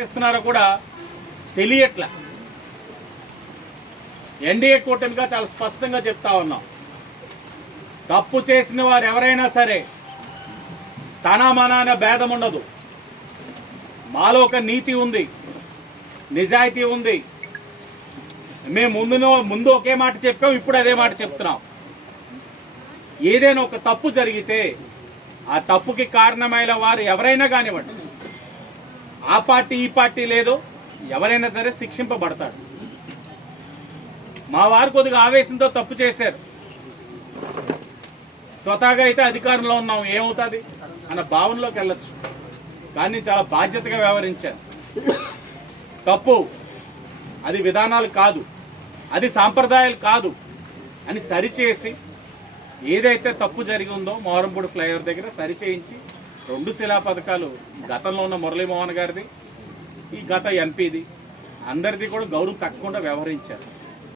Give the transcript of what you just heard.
ఇస్తున్నారో కూడా తెలియట్ల. ఎన్డీఏ కూటమిగా చాలా స్పష్టంగా చెప్తా ఉన్నాం. తప్పు చేసిన వారు ఎవరైనా సరే తన మనాన భేదం ఉండదు. మాలో ఒక నీతి ఉంది. నిజాయితీ ఉంది. మేము ముందు ముందు ఒకే మాట చెప్పాం ఇప్పుడు అదే మాట చెప్తున్నాం. ఏదైనా ఒక తప్పు జరిగితే ఆ తప్పుకి కారణమైన వారు ఎవరైనా కానివ్వండి. ఆ పార్టీ ఈ పార్టీ లేదు ఎవరైనా సరే శిక్షింపబడతాడు. మా వారు కొద్దిగా ఆవేశంతో తప్పు చేశారు. స్వతహాగా అయితే అధికారంలో ఉన్నాం ఏమవుతుంది? అన్న భావనలోకి వెళ్ళొచ్చు. కానీ చాలా బాధ్యతగా వ్యవహరించాను. తప్పు అది విధానాలు కాదు అది సాంప్రదాయాలు కాదు అని సరిచేసి ఏదైతే తప్పు జరిగి ఉందో మోరంపూడి ఫ్లైఓవర్ దగ్గర సరిచేయించి రెండు శిలా పథకాలు గతంలో ఉన్న మురళీమోహన్ గారిది ఈ గత ఎంపీది అందరిది కూడా గౌరవం తగ్గకుండా వ్యవహరించారు.